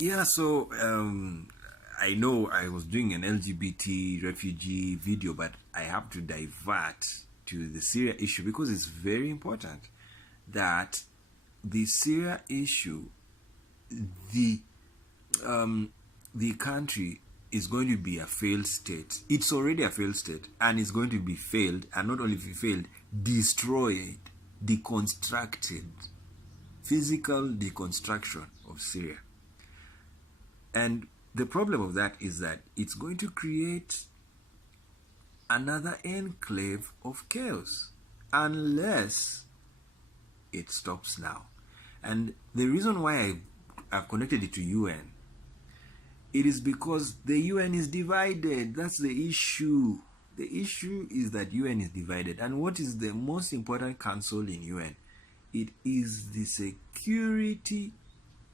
Yeah, so I know I was doing an LGBT refugee video, but I have to divert to the Syria issue because it's very important that the Syria issue, the the country is going to be a failed state. It's already a failed state, and it's going to be failed, and not only failed, destroyed, deconstructed, physical deconstruction of Syria. And the problem of that is that it's going to create another enclave of chaos unless it stops now. And the reason why I've connected it to UN, it is because the UN is divided. That's the issue. The issue is that UN is divided. And what is the most important council in UN? It is the Security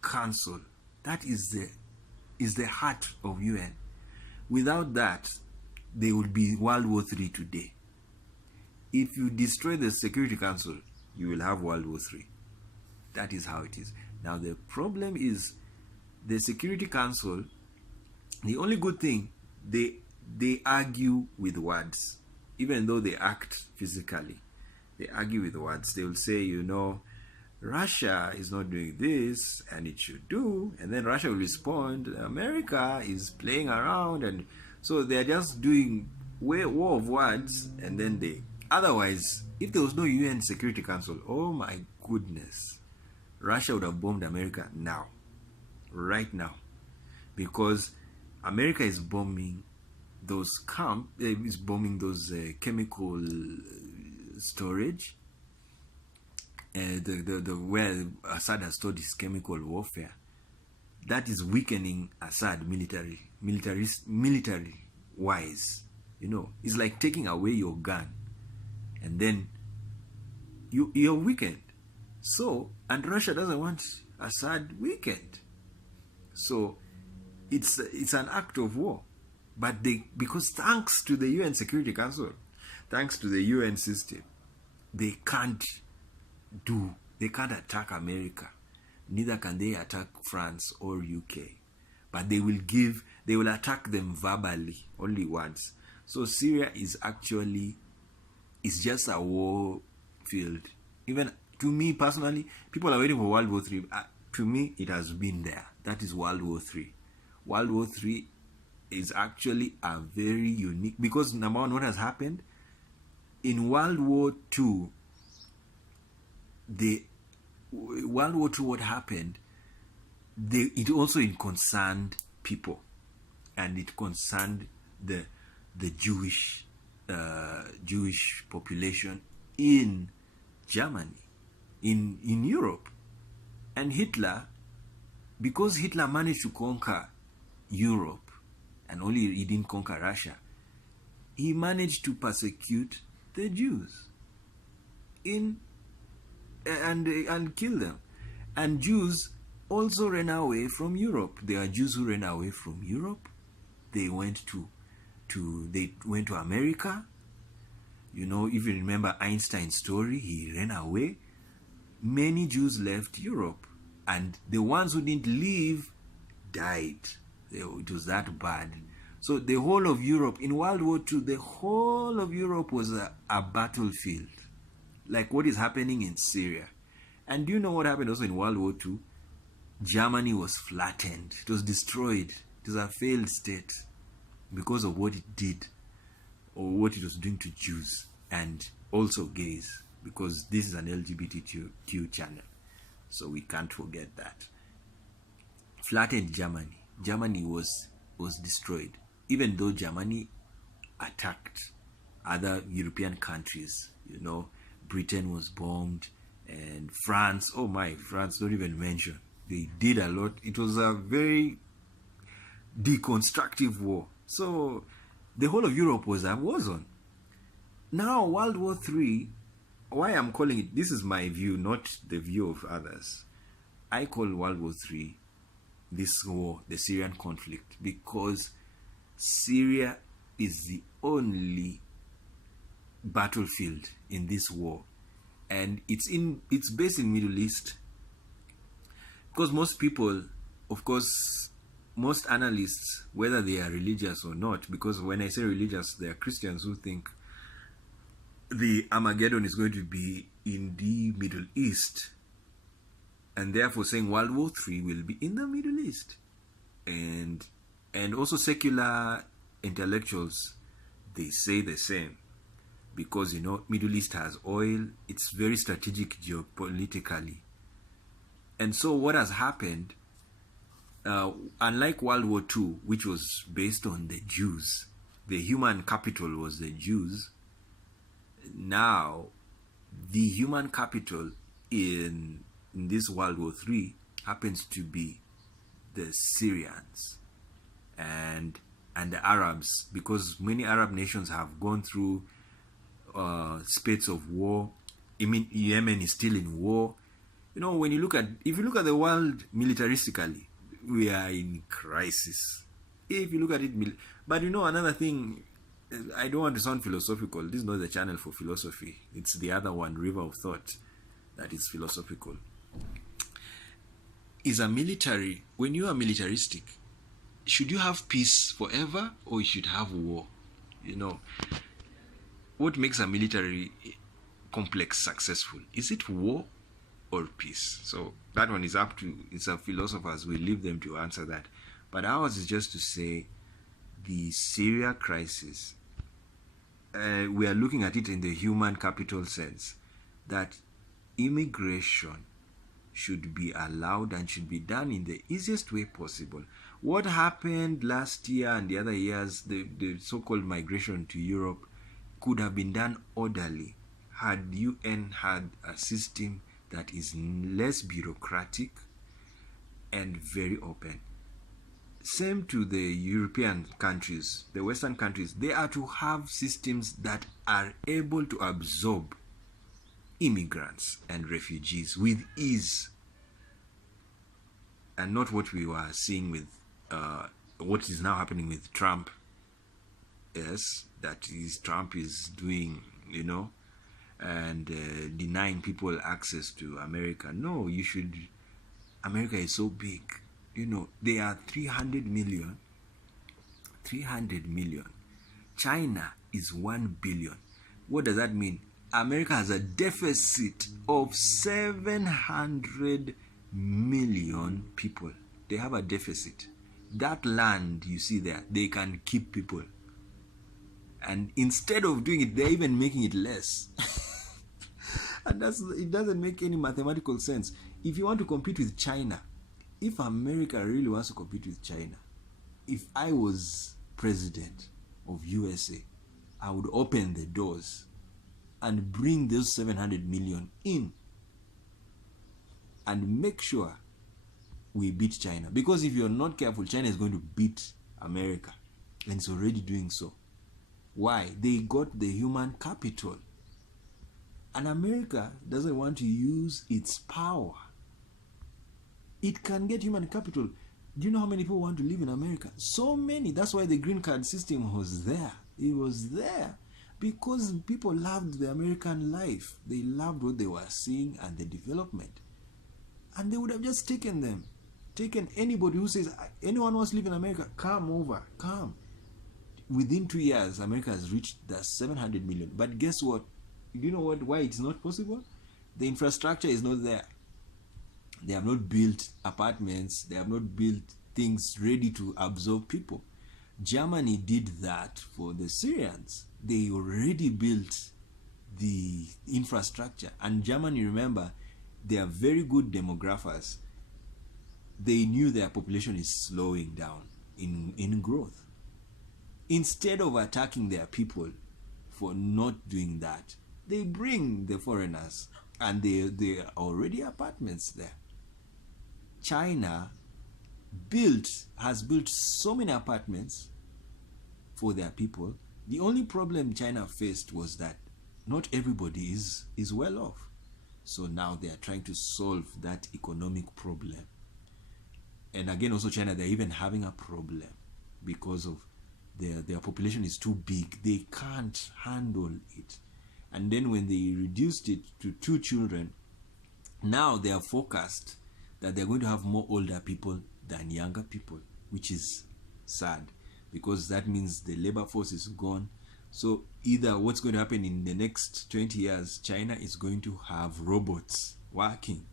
Council. That is the heart of UN. Without that, there would be World War III today. If you destroy the Security Council, you will have World War III. That is how it is. Now, the problem is the Security Council, the only good thing, they argue with words. Even though they act physically, they argue with words. They will say, Russia is not doing this and it should do, and then Russia will respond, America is playing around, and so they're just doing war of words. And then otherwise, if there was no UN Security Council, oh my goodness, Russia would have bombed America now, right now, because America is bombing those chemical storage, the where Assad has stored his chemical warfare. That is weakening Assad military wise. It's like taking away your gun, and then you're weakened. So, and Russia doesn't want Assad weakened. So it's an act of war. But because thanks to the UN Security Council, thanks to the UN system, they can't attack America. Neither can they attack France or UK. But they will attack them verbally, only once. So Syria is just a war field. Even to me personally, people are waiting for World War III. To me, it has been there. That is World War III. World War III is actually a very unique, because number one, what has happened in World War II, what happened, it also concerned people, and it concerned the Jewish population in Germany, in Europe. And Hitler, because Hitler managed to conquer Europe, and only he didn't conquer Russia, he managed to persecute the Jews and kill them. And Jews also ran away from Europe. There are Jews who ran away from Europe. They went to America. If you remember Einstein's story, he ran away. Many Jews left Europe, and the ones who didn't leave died. It was that bad. So the whole of Europe, in World War II, the whole of Europe was a battlefield, like what is happening in Syria. And do you know what happened also in World War II? Germany was flattened. It was destroyed. It was a failed state because of what it did, or what it was doing to Jews and also gays, because this is an LGBTQ channel. So we can't forget that. Flattened Germany. Germany was destroyed, even though Germany attacked other European countries. Britain was bombed, and France, France, don't even mention. They did a lot. It was a very deconstructive war. So the whole of Europe was a war zone. Now, World War III, why I'm calling it, this is my view, not the view of others. I call World War III this war, the Syrian conflict, because Syria is the only battlefield in this war, and it's based in Middle East, because most people of course, most analysts, whether they are religious or not, because when I say religious, there are Christians who think the Armageddon is going to be in the Middle East, and therefore saying World War III will be in the Middle East. And also secular intellectuals, they say the same, because Middle East has oil, it's very strategic geopolitically. And so what has happened, unlike World War II, which was based on the Jews, the human capital was the Jews. Now the human capital in this World War III happens to be the Syrians and the Arabs, because many Arab nations have gone through spats of war. Yemen is still in war. If you look at the world militaristically, we are in crisis. If you look at it, but another thing, I don't want to sound philosophical. This is not the channel for philosophy. It's the other one, River of Thought, that is philosophical. When you are militaristic, should you have peace forever or you should have war? What makes a military complex successful? Is it war or peace? So that one is up to, it's a philosophers, we leave them to answer that. But ours is just to say the Syria crisis, we are looking at it in the human capital sense, that immigration should be allowed and should be done in the easiest way possible. What happened last year and the other years, the so-called migration to Europe, could have been done orderly had UN had a system that is less bureaucratic and very open. Same to the European countries, the Western countries, they are to have systems that are able to absorb immigrants and refugees with ease, and not what we were seeing with what is now happening with Trump. Yes, that is, Trump is doing, and denying people access to America. No, America is so big. They are 300 million. China is 1 billion. What does that mean? America has a deficit of 700 million people. They have a deficit. That land you see there, they can keep people. And instead of doing it, they're even making it less. And it doesn't make any mathematical sense. If you want to compete with China, if America really wants to compete with China, if I was president of USA, I would open the doors and bring those 700 million in and make sure we beat China. Because if you're not careful, China is going to beat America, and it's already doing so. Why? They got the human capital, and America doesn't want to use its power. It can get human capital. Do you know how many people want to live in America? So many. That's why the green card system was there. It was there because people loved the American life. They loved what they were seeing and the development. And they would have just taken anybody who says, anyone wants to live in America, come over, come. Within 2 years, America has reached the 700 million. But guess what? Do you know why it's not possible? The infrastructure is not there. They have not built apartments. They have not built things ready to absorb people. Germany did that for the Syrians. They already built the infrastructure. And Germany, remember, they are very good demographers. They knew their population is slowing down in growth. Instead of attacking their people for not doing that, they bring the foreigners, and there are already apartments there. China has built so many apartments for their people. The only problem China faced was that not everybody is well off. So now they are trying to solve that economic problem. And again, also China, they're even having a problem because of their population is too big. They can't handle it. And then when they reduced it to 2 children, now they are focused that they're going to have more older people than younger people, which is sad because that means the labor force is gone. So either what's going to happen in the next 20 years, China is going to have robots working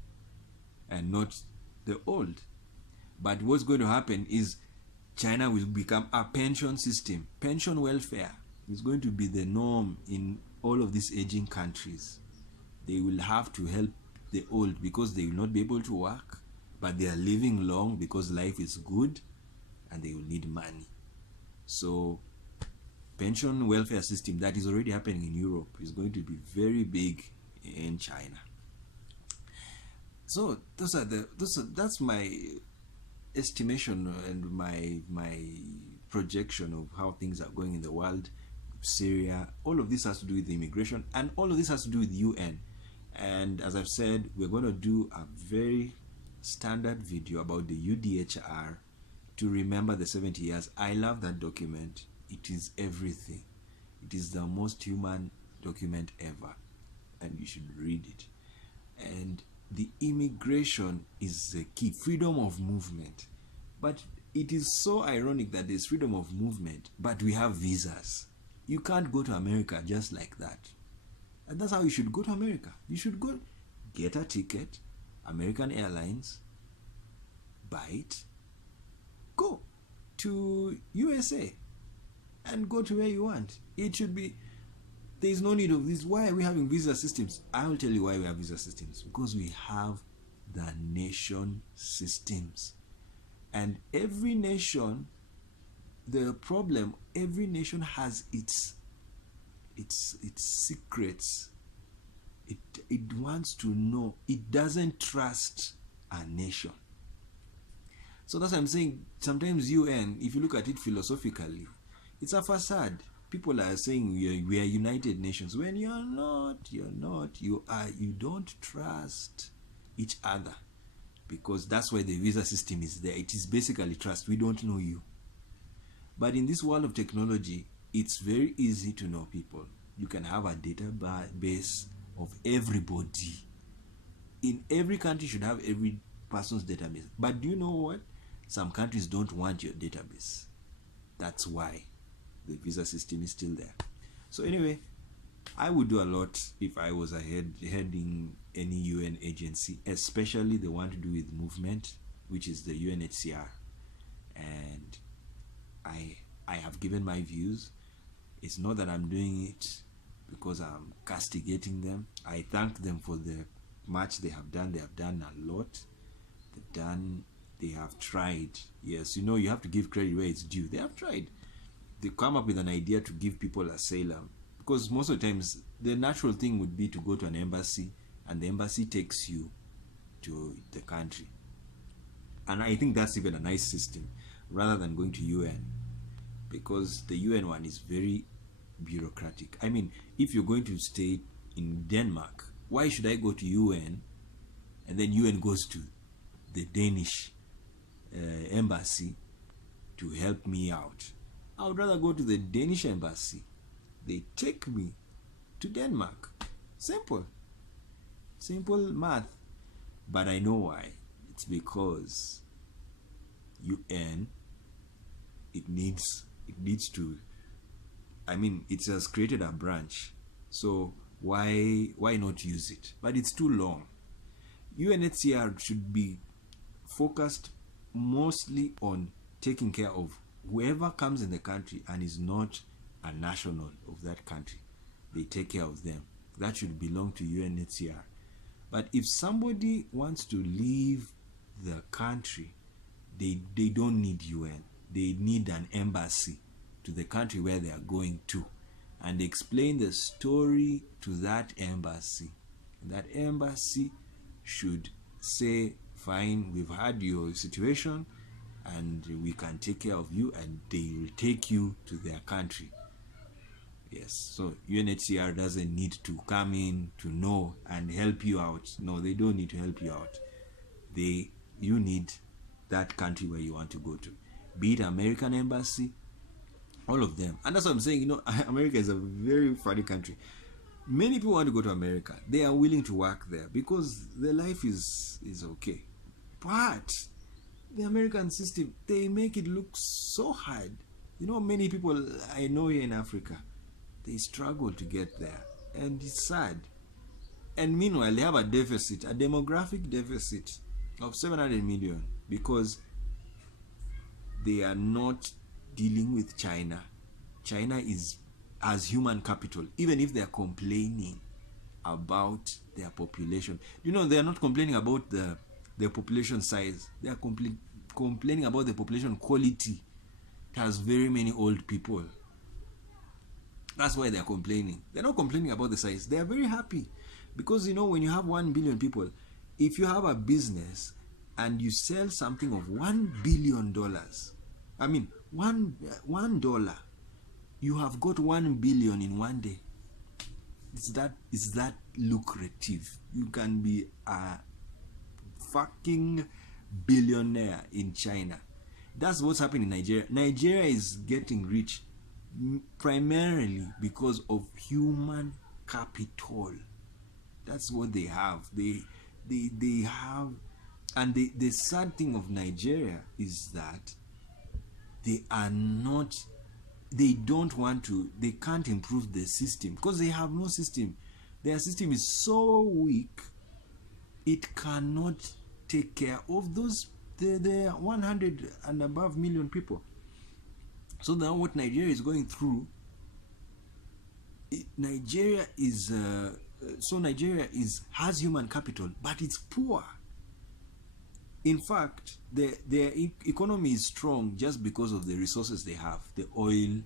and not the old. But what's going to happen is China will become a pension system. Pension welfare is going to be the norm in all of these aging countries. They will have to help the old because they will not be able to work, but they are living long because life is good and they will need money. So pension welfare system that is already happening in Europe is going to be very big in China. So that's my estimation and my projection of how things are going in the world. Syria, all of this has to do with immigration, and all of this has to do with UN. And as I've said, we're going to do a very standard video about the UDHR to remember the 70 years. I love that document. It is everything. It is the most human document ever, and you should read it. And the immigration is the key, freedom of movement. But it is so ironic that there's freedom of movement, but we have visas. You can't go to America just like that. And that's how you should go to America. You should go, get a ticket, American Airlines, buy it, go to USA, and go to where you want. It should be, there's no need of this. Why are we having visa systems? I will tell you why we have visa systems. Because we have the nation systems. And every nation, the problem, every nation has its secrets. It wants to know. It doesn't trust a nation. So that's what I'm saying. Sometimes UN, if you look at it philosophically, it's a facade. People are saying we are United Nations. When you're not. You don't trust each other. Because that's why the visa system is there. It is basically trust. We don't know you. But in this world of technology, it's very easy to know people. You can have a database of everybody. In every country should have every person's database. But do you know what? Some countries don't want your database. That's why the visa system is still there. So anyway, I would do a lot if I was heading any UN agency, especially the one to do with movement, which is the UNHCR. And I have given my views. It's not that I'm doing it because I'm castigating them. I thank them for the much they have done. They have done a lot. They have tried. Yes, you have to give credit where it's due. They have tried. They come up with an idea to give people asylum. Because most of the times, the natural thing would be to go to an embassy, and the embassy takes you to the country. And I think that's even a nice system, rather than going to UN. Because the UN one is very bureaucratic. I mean, if you're going to stay in Denmark, why should I go to UN and then UN goes to the Danish embassy to help me out? I would rather go to the Danish embassy. They take me to Denmark. Simple math. But I know why. It's because UN, it needs to, I mean, it has created a branch. So why not use it? But it's too long. UNHCR should be focused mostly on taking care of whoever comes in the country and is not a national of that country. They take care of them. That should belong to UNHCR. But if somebody wants to leave the country, they don't need UN. They need an embassy to the country where they are going to, and explain the story to that embassy. That embassy should say, fine, we've had your situation and we can take care of you, and they will take you to their country. Yes, so UNHCR doesn't need to come in to know and help you out. No, they don't need to help you out. You need that country where you want to go to. Be it American embassy, all of them. And that's what I'm saying, America is a very funny country. Many people want to go to America. They are willing to work there because their life is okay. But The American system, they make it look so hard. You know, many people I know here in Africa, they struggle to get there, and it's sad. And meanwhile, they have a deficit, a demographic deficit of 700 million because they are not dealing with China. China has human capital, even if they are complaining about their population. You know, they are not complaining about their population size. They are complaining about the population quality. It has very many old people. That's why they are complaining. They're not complaining about the size. They are very happy. Because, you know, when you have 1 billion people, if you have a business and you sell something of $1 billion, I mean, $1, you have got 1 billion in one day. It's that lucrative. You can be a fucking billionaire in China. That's what's happening in Nigeria. Nigeria is getting rich primarily because of human capital. That's what they have. They have, and the sad thing of Nigeria is that they don't want to, they can't improve the system because they have no system. Their system is so weak, it cannot take care of those the 100 and above million people. So now what Nigeria is going through, Nigeria has human capital, but it's poor. In fact, their economy is strong just because of the resources they have, the oil.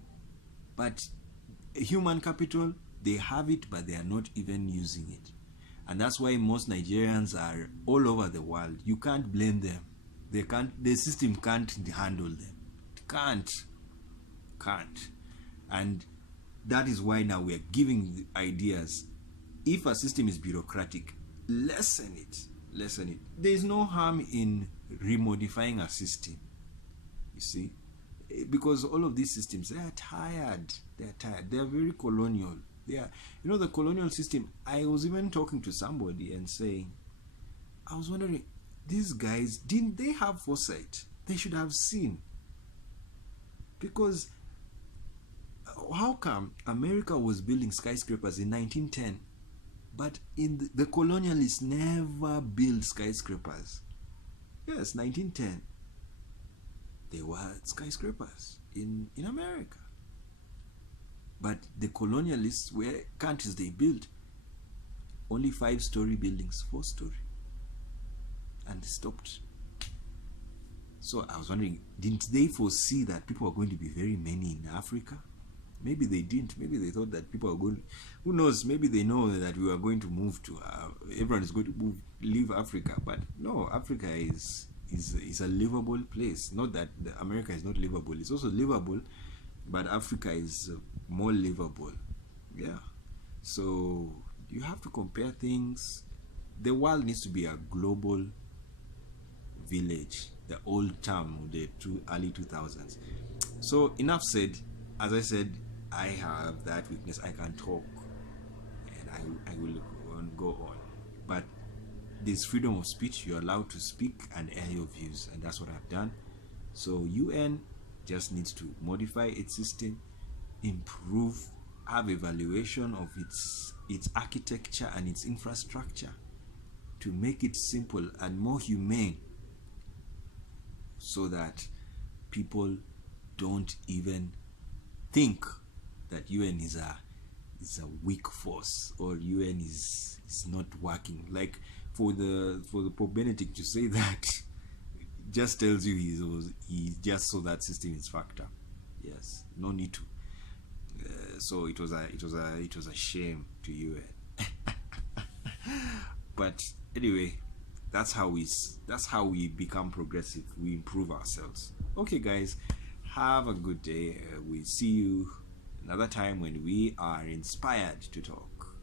But human capital, they have it, but they are not even using it. And that's why most Nigerians are all over the world. You can't blame them. The system can't handle them. It can't. And that is why now we are giving ideas. If a system is bureaucratic, lessen it. There is no harm in remodifying a system, you see, because all of these systems, they are tired. They are very colonial. They are, you know, the colonial system. I was even talking to somebody and saying, I was wondering, these guys, didn't they have foresight? They should have seen. Because how come America was building skyscrapers in 1910? But the colonialists never built skyscrapers. Yes, 1910. There were skyscrapers in America. But the colonialists were countries, they built only 5-story buildings, 4-story. And they stopped. So I was wondering, didn't they foresee that people are going to be very many in Africa? Maybe they didn't. Maybe they thought that people are going. Who knows? Maybe they know that we are going to move to. Everyone is going to leave Africa. But no, Africa is a livable place. Not that America is not livable. It's also livable, but Africa is more livable. Yeah. So you have to compare things. The world needs to be a global village. The old term, the early 2000s. So enough said. As I said, I have that weakness. I can talk, and I will go on. But there's freedom of speech. You're allowed to speak and air your views, and that's what I've done. So UN just needs to modify its system, improve, have evaluation of its architecture and its infrastructure to make it simple and more humane, so that people don't even think that UN is a weak force, or UN is not working. Like for the Pope Benedict to say that just tells you he just saw that system is fucked up. Yes, no need to. So it was a shame to UN. But anyway, that's how we become progressive. We improve ourselves. Okay, guys. Have a good day. We'll see you another time when we are inspired to talk.